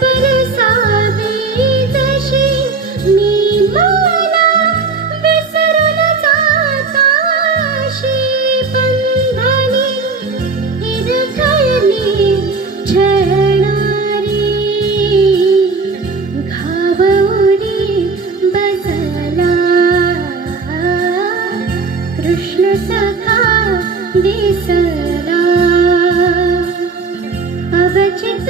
बरसावी जशी मी मला विसरून जाताशी बंधनी हिरकळली छळणारी घावरी बसला कृष्ण सखा दिसला अवचित